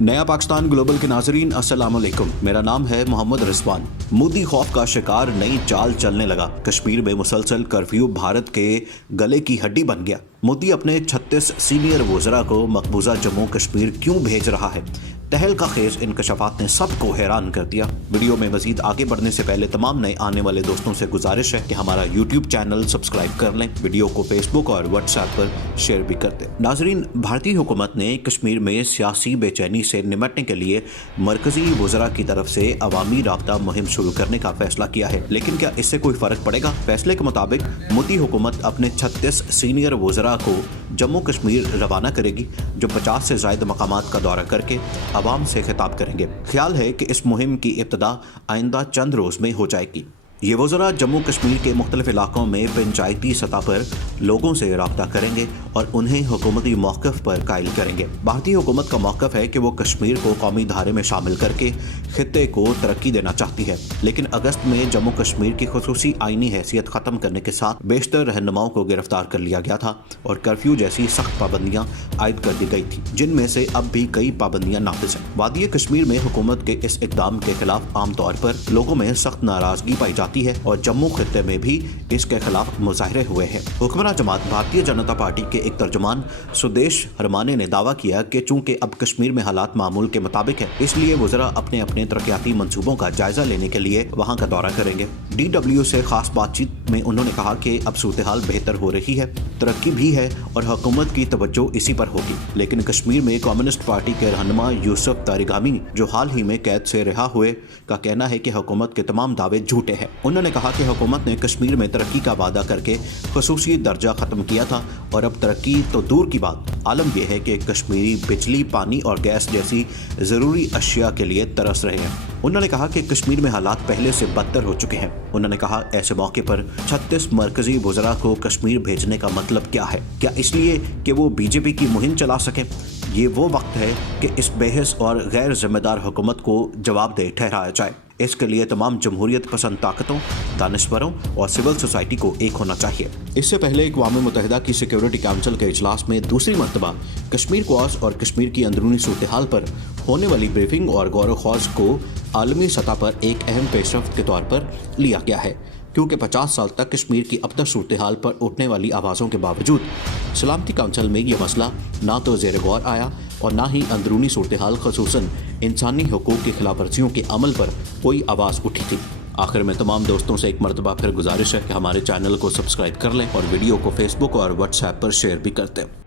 नया पाकिस्तान ग्लोबल के नाजरीन अस्सलाम वालेकुम। मेरा नाम है मोहम्मद रिजवान। मोदी खौफ का शिकार नई चाल चलने लगा। कश्मीर में मुसलसल कर्फ्यू भारत के गले की हड्डी बन गया। मोदी अपने 36 सीनियर वज़रा को मकबूजा जम्मू कश्मीर क्यों भेज रहा है? तहलका खेज इंकशाफात ने सबको हैरान कर दिया। वीडियो में मजीद आगे बढ़ने से पहले तमाम नए आने वाले दोस्तों से गुजारिश है कि हमारा यूट्यूब चैनल सब्सक्राइब कर लें, वीडियो को फेसबुक और व्हाट्सएप पर शेयर भी कर दें। नाजरीन, भारतीय हुकूमत ने कश्मीर में सियासी बेचैनी से निपटने के लिए मरकजी वज़रा की तरफ से अवामी राब्ता मुहिम शुरू करने का फैसला किया है। लेकिन क्या इससे कोई फर्क पड़ेगा? फैसले के मुताबिक मोदी हुकूमत अपने 36 सीनियर वज़रा को जम्मू कश्मीर रवाना करेगी, जो 50 से ज़ायद मकामात का दौरा करके आवाम से खिताब करेंगे। ख्याल है कि इस मुहिम की इब्तिदा आइंदा चंद रोज़ में हो जाएगी। ये वज़रा जम्मू कश्मीर के मुख्तलिफ इलाकों में पंचायती सतह पर लोगों से रब्ता करेंगे और उन्हें हुकूमती मौक़िफ़ पर कायल करेंगे। भारतीय हुकूमत का मौक़िफ़ है कि वो कश्मीर को कौमी धारे में शामिल करके खित्ते को तरक्की देना चाहती है। लेकिन अगस्त में जम्मू कश्मीर की खुसूसी आइनी हैसियत ख़त्म करने के साथ बेशतर रहनुमाओं को गिरफ्तार कर लिया गया था और कर्फ्यू जैसी सख्त पाबंदियाँ आयद कर दी गई थी, जिनमें से अब भी कई पाबंदियाँ नाफिज हैं। वादी कश्मीर में हुकूमत के इस इक़दाम के खिलाफ आमतौर पर लोगों में सख्त नाराज़गी पाई जाती है और जम्मू खित्ते में भी इसके खिलाफ मुजाहरे हुए हैं। हुक्मरान जमात भारतीय जनता पार्टी के एक तर्जुमान सुदेश हरमाने ने दावा किया कि चूंकि अब कश्मीर में हालात मामूल के मुताबिक है, इसलिए वज़रा अपने अपने तरक्याती मंसूबों का जायजा लेने के लिए वहां का दौरा करेंगे। DW से खास बातचीत में उन्होंने कहा कि अब सूरत हाल बेहतर हो रही है, तरक्की भी है और हुकूमत की तवज्जो इसी पर होगी। लेकिन कश्मीर में कम्युनिस्ट पार्टी के रहनुमा यूसुफ तारिगामी, जो हाल ही में कैद से रिहा हुए, का कहना है कि हुकूमत के तमाम दावे झूठे हैं। उन्होंने कहा कि हुकूमत ने कश्मीर में तरक्की का वादा करके खसूसी दर्जा ख़त्म किया था और अब तरक्की तो दूर की बात, आलम यह है कि कश्मीरी बिजली, पानी और गैस जैसी ज़रूरी अशिया के लिए तरस रहे हैं। उन्होंने कहा कि कश्मीर में हालात पहले से बदतर हो चुके हैं। उन्होंने कहा, ऐसे मौके पर 36 मरकजी वज़रा को कश्मीर भेजने का मतलब क्या है? क्या इसलिए कि वो BJP की मुहिम चला सकें? ये वो वक्त है कि इस बेहस और गैर जिम्मेदार हुकूमत को जवाबदेह ठहराया जाए। इसके लिए तमाम जमहूरियत पसंद ताकतों, दानिश्वरों और सिविल सोसाइटी को एक होना चाहिए। इससे पहले अक़वाम मुत्तहिदा की सिक्योरिटी काउंसिल के इजलास में दूसरी मरतबा कश्मीर क्वास और कश्मीर की अंदरूनी सूरत हाल पर होने वाली ब्रीफिंग और गौर ख्वास को आलमी सतह पर एक अहम पेशरफ्त के तौर पर लिया गया है, क्योंकि 50 साल तक कश्मीर की अब तक सूरत हाल पर उठने वाली आवाज़ों के बावजूद सलामती काउंसिल में यह मसला ना तो ज़ेर गौर आया और ना ही अंदरूनी सूरत हाल ख़ुसूसन इंसानी हकूक़ की खिलाफ वर्जियों के अमल पर कोई आवाज़ उठी थी। आखिर में तमाम दोस्तों से एक मरतबा फिर गुजारिश है कि हमारे चैनल को सब्सक्राइब कर लें और वीडियो को फेसबुक और व्हाट्सएप पर शेयर भी करते हैं।